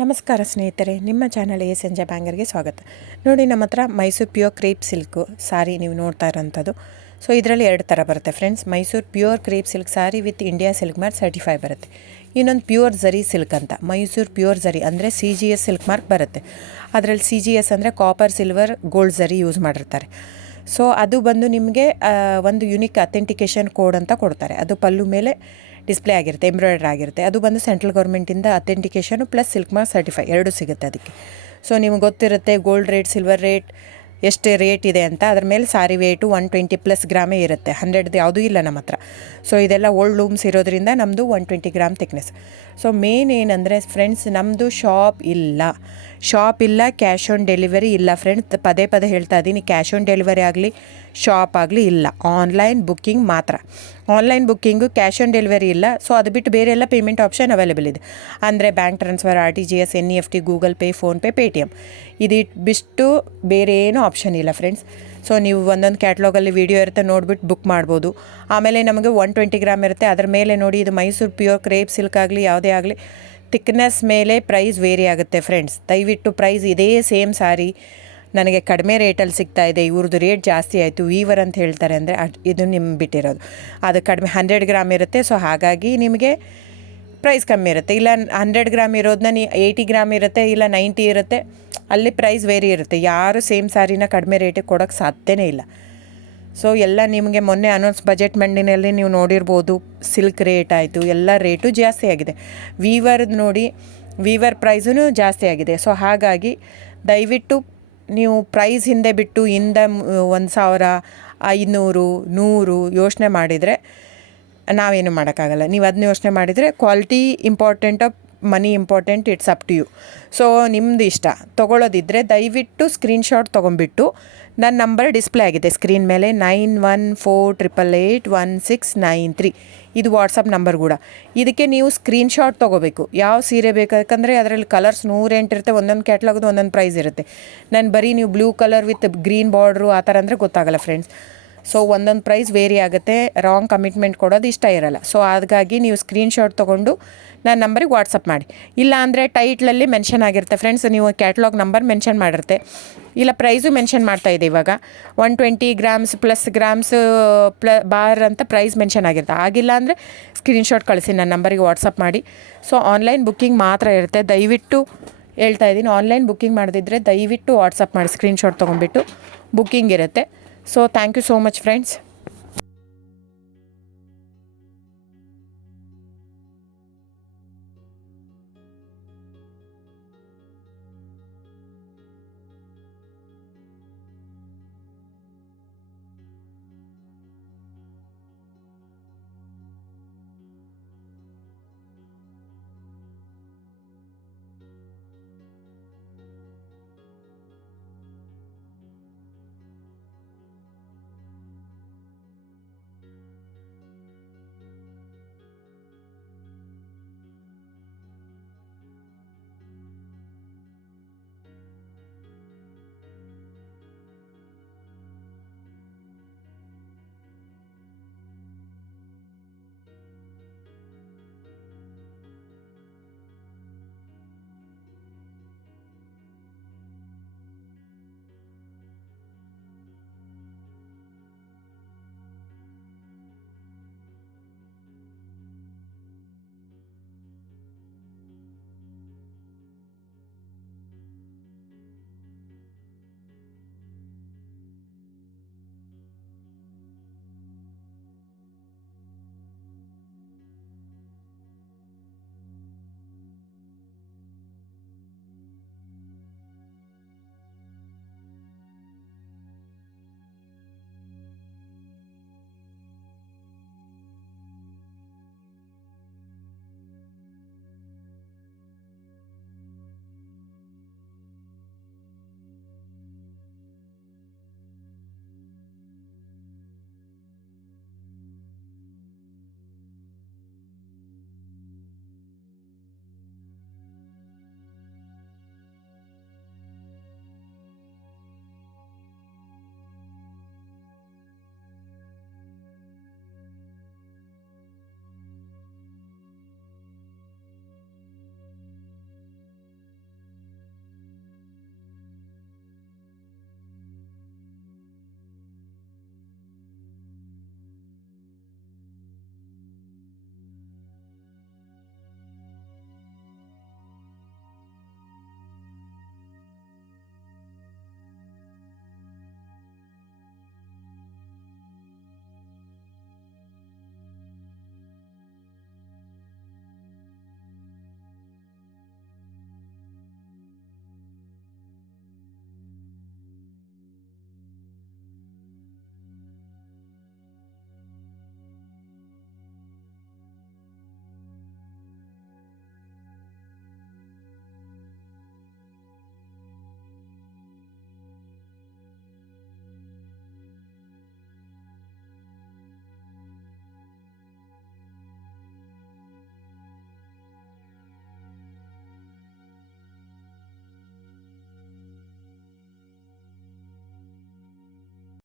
ನಮಸ್ಕಾರ ಸ್ನೇಹಿತರೆ, ನಿಮ್ಮ ಚಾನಲ್ ಸಂಜೆ ಬ್ಯಾಂಗರ್ಗೆ ಸ್ವಾಗತ. ನೋಡಿ, ನಮ್ಮ ಹತ್ರ ಮೈಸೂರು ಪ್ಯೂರ್ ಕ್ರೇಪ್ ಸಿಲ್ಕು ಸಾರಿ ನೀವು ನೋಡ್ತಾ ಇರೋಂಥದ್ದು. ಸೊ ಇದರಲ್ಲಿ ಎರಡು ಥರ ಬರುತ್ತೆ friends. Mysuru pure crepe silk sorry with India silk mark certify ಬರುತ್ತೆ. ಇನ್ನೊಂದು ಪ್ಯೂರ್ ಝರಿ ಸಿಲ್ಕ್ ಅಂತ, ಮೈಸೂರು ಪ್ಯೂರ್ ಝರಿ ಅಂದರೆ CGS ಸಿಲ್ಕ್ ಮಾರ್ಕ್ ಬರುತ್ತೆ. ಅದರಲ್ಲಿ CGS ಅಂದರೆ ಕಾಪರ್, ಸಿಲ್ವರ್, ಗೋಲ್ಡ್ ಝರಿ ಯೂಸ್ ಮಾಡಿರ್ತಾರೆ. ಸೊ ಅದು ಬಂದು ನಿಮಗೆ ಒಂದು ಯುನಿಕ್ ಅಥೆಂಟಿಕೇಷನ್ ಕೋಡ್ ಅಂತ ಕೊಡ್ತಾರೆ. ಅದು ಪಲ್ಲು ಮೇಲೆ ಡಿಸ್ಪ್ಲೇ ಆಗಿರುತ್ತೆ, ಎಂಬ್ರಾಯ್ಡ್ರ್ ಆಗಿರುತ್ತೆ. ಅದು ಬಂದು ಸೆಂಟ್ರಲ್ ಗೌರ್ಮೆಂಟಿಂದ ಅಥೆಂಟಿಕೇಷನು ಪ್ಲಸ್ ಸಿಲ್ಕ್ ಮಾರ್ಕ್ ಸರ್ಟಿಫೈ ಎರಡೂ ಸಿಗುತ್ತೆ ಅದಕ್ಕೆ. ಸೊ ನಿಮ್ಗೆ ಗೊತ್ತಿರುತ್ತೆ ಗೋಲ್ಡ್ ರೇಟ್, ಸಿಲ್ವರ್ ರೇಟ್ ಎಷ್ಟು ರೇಟ್ ಇದೆ ಅಂತ. ಅದ್ರ ಮೇಲೆ ಸಾರಿ ವೇಟು 120+ ಗ್ರಾಮೇ ಇರುತ್ತೆ, 100 ಯಾವುದೂ ಇಲ್ಲ ನಮ್ಮ ಹತ್ರ. ಸೊ ಇದೆಲ್ಲ ಓಲ್ಡ್ ಲೂಮ್ಸ್ ಇರೋದ್ರಿಂದ ನಮ್ಮದು 120 ಗ್ರಾಮ್ ಥಿಕ್ನೆಸ್. ಸೊ ಮೇನ್ ಏನಂದರೆ ಫ್ರೆಂಡ್ಸ್, ನಮ್ಮದು ಶಾಪ್ ಇಲ್ಲ, ಕ್ಯಾಶ್ ಆನ್ ಡೆಲಿವರಿ ಇಲ್ಲ ಫ್ರೆಂಡ್ಸ್. ಪದೇ ಹೇಳ್ತಾ ಇದ್ದೀನಿ, ಕ್ಯಾಶ್ ಆನ್ ಡೆಲಿವರಿ ಆಗಲಿ ಶಾಪ್ ಆಗಲಿ ಇಲ್ಲ, ಆನ್ಲೈನ್ ಬುಕ್ಕಿಂಗ್ ಮಾತ್ರ. Online booking, cash on delivery ಇಲ್ಲ. ಸೊ ಅದು ಬಿಟ್ಟು ಬೇರೆ ಎಲ್ಲ ಪೇಮೆಂಟ್ ಆಪ್ಷನ್ ಅವೈಲೇಬಲ್ ಇದೆ. ಅಂದರೆ bank transfer, RTGS, NEFT, Google pay, PhonePe, Paytm. ಬಿಟ್ಟು ಬೇರೆ ಏನೂ ಆಪ್ಷನ್ ಇಲ್ಲ ಫ್ರೆಂಡ್ಸ್. ಸೊ ನೀವು ಒಂದೊಂದು ಕ್ಯಾಟ್ಲಾಗಲ್ಲಿ ವೀಡಿಯೋ ಇರುತ್ತೆ, ನೋಡಿಬಿಟ್ಟು ಬುಕ್ ಮಾಡ್ಬೋದು. ಆಮೇಲೆ ನಮಗೆ 120 ಗ್ರಾಮ್ ಇರುತ್ತೆ. ಅದರ ಮೇಲೆ ನೋಡಿ, ಇದು ಮೈಸೂರು ಪ್ಯೂರ್ ಕ್ರೇಪ್ ಸಿಲ್ಕ್ ಆಗಲಿ ಯಾವುದೇ ಆಗಲಿ ಥಿಕ್ನೆಸ್ ಮೇಲೆ ಪ್ರೈಸ್ ವೇರಿ ಆಗುತ್ತೆ ಫ್ರೆಂಡ್ಸ್. ದಯವಿಟ್ಟು ಪ್ರೈಸ್ ಇದೇ ಸೇಮ್ ಸಾರಿ ನನಗೆ ಕಡಿಮೆ ರೇಟಲ್ಲಿ ಸಿಗ್ತಾ ಇದೆ, ಇವ್ರದ್ದು ರೇಟ್ ಜಾಸ್ತಿ ಆಯಿತು ವೀವರ್ ಅಂತ ಹೇಳ್ತಾರೆ ಅಂದರೆ ಇದು ನಿಮ್ಮ ಬಿಟ್ಟಿರೋದು. ಅದು ಕಡಿಮೆ 100 ಗ್ರಾಮ್ ಇರುತ್ತೆ. ಸೊ ಹಾಗಾಗಿ ನಿಮಗೆ ಪ್ರೈಸ್ ಕಮ್ಮಿ ಇರುತ್ತೆ. ಇಲ್ಲ 100 ಗ್ರಾಮ್ ಇರೋದನ್ನ 80 ಗ್ರಾಮ್ ಇರುತ್ತೆ, ಇಲ್ಲ 90 ಇರುತ್ತೆ, ಅಲ್ಲಿ ಪ್ರೈಸ್ ವೇರಿ ಇರುತ್ತೆ. ಯಾರು ಸೇಮ್ ಸಾರಿನ ಕಡಿಮೆ ರೇಟಿಗೆ ಕೊಡೋಕ್ಕೆ ಸಾಧ್ಯನೇ ಇಲ್ಲ. ಸೊ ಎಲ್ಲ ನಿಮಗೆ ಮೊನ್ನೆ ಅನೌನ್ಸ್ ಬಜೆಟ್ ಮಂಡಿನಲ್ಲಿ ನೀವು ನೋಡಿರ್ಬೋದು, ಸಿಲ್ಕ್ ರೇಟ್ ಆಯಿತು, ಎಲ್ಲ ರೇಟು ಜಾಸ್ತಿ ಆಗಿದೆ. ವೀವರ್ದು ನೋಡಿ, ವೀವರ್ ಪ್ರೈಸೂ ಜಾಸ್ತಿ ಆಗಿದೆ. ಸೊ ಹಾಗಾಗಿ ದಯವಿಟ್ಟು ನೀವು ಪ್ರೈಸ್ ಹಿಂದೆ ಬಿಟ್ಟು 1,000, 500, 100 ಯೋಚನೆ ಮಾಡಿದರೆ ನಾವೇನು ಮಾಡೋಕ್ಕಾಗಲ್ಲ. ನೀವು ಅದನ್ನ ಯೋಚನೆ ಮಾಡಿದರೆ quality important, money important, it's up to you. So ನಿಮ್ಮದು ಇಷ್ಟ. ತೊಗೊಳ್ಳೋದಿದ್ದರೆ ದಯವಿಟ್ಟು ಸ್ಕ್ರೀನ್ಶಾಟ್ ತೊಗೊಂಬಿಟ್ಟು, ನನ್ನ ನಂಬರ್ ಡಿಸ್ಪ್ಲೇ ಆಗಿದೆ ಸ್ಕ್ರೀನ್ ಮೇಲೆ, 9148881693. ಇದು ವಾಟ್ಸಪ್ ನಂಬರ್ ಕೂಡ. ಇದಕ್ಕೆ ನೀವು ಸ್ಕ್ರೀನ್ಶಾಟ್ ತೊಗೋಬೇಕು. ಯಾವ ಸೀರೆ ಬೇಕು, ಯಾಕಂದರೆ ಅದರಲ್ಲಿ ಕಲರ್ಸ್ 108 ಇರುತ್ತೆ, ಒಂದೊಂದು ಕ್ಯಾಟ್ಲಾಗದು ಒಂದೊಂದು ಪ್ರೈಸ್ ಇರುತ್ತೆ. ನಾನು ಬರೀ ನೀವು blue colour with green border ಆ ಥರ ಅಂದರೆ ಗೊತ್ತಾಗಲ್ಲ ಫ್ರೆಂಡ್ಸ್. ಸೊ ಒಂದೊಂದು ಪ್ರೈಸ್ ವೇರಿ ಆಗುತ್ತೆ, ರಾಂಗ್ ಕಮಿಟ್ಮೆಂಟ್ ಕೊಡೋದು ಇಷ್ಟ ಇರಲ್ಲ. ಸೊ ಹಾಗಾಗಿ ನೀವು ಸ್ಕ್ರೀನ್ಶಾಟ್ ತೊಗೊಂಡು ನನ್ನ ನಂಬರಿಗೆ ವಾಟ್ಸಪ್ ಮಾಡಿ. ಇಲ್ಲ ಅಂದರೆ ಟೈಟ್ಲಲ್ಲಿ ಮೆನ್ಷನ್ ಆಗಿರುತ್ತೆ ಫ್ರೆಂಡ್ಸ್, ನೀವು ಕ್ಯಾಟ್ಲಾಗ್ ನಂಬರ್ ಮೆನ್ಷನ್ ಮಾಡಿರುತ್ತೆ, ಇಲ್ಲ ಪ್ರೈಸು ಮೆನ್ಷನ್ ಮಾಡ್ತಾಯಿದೆ. ಇವಾಗ 120 ಗ್ರಾಮ್ಸ್ ಪ್ಲಸ್ ಗ್ರಾಮ್ಸ್ ಬಾರ್ ಅಂತ ಪ್ರೈಸ್ ಮೆನ್ಷನ್ ಆಗಿರುತ್ತೆ. ಆಗಿಲ್ಲ ಅಂದರೆ ಸ್ಕ್ರೀನ್ಶಾಟ್ ಕಳಿಸಿ, ನನ್ನ ನಂಬರಿಗೆ ವಾಟ್ಸಪ್ ಮಾಡಿ. ಸೊ ಆನ್ಲೈನ್ ಬುಕ್ಕಿಂಗ್ ಮಾತ್ರ ಇರುತ್ತೆ. ದಯವಿಟ್ಟು ಹೇಳ್ತಾ ಇದ್ದೀನಿ, ಆನ್ಲೈನ್ ಬುಕ್ಕಿಂಗ್ ಮಾಡದಿದ್ದರೆ ದಯವಿಟ್ಟು ವಾಟ್ಸಪ್ ಮಾಡಿ, ಸ್ಕ್ರೀನ್ಶಾಟ್ ತೊಗೊಂಡ್ಬಿಟ್ಟು ಬುಕ್ಕಿಂಗ್ ಇರುತ್ತೆ. So thank you so much friends.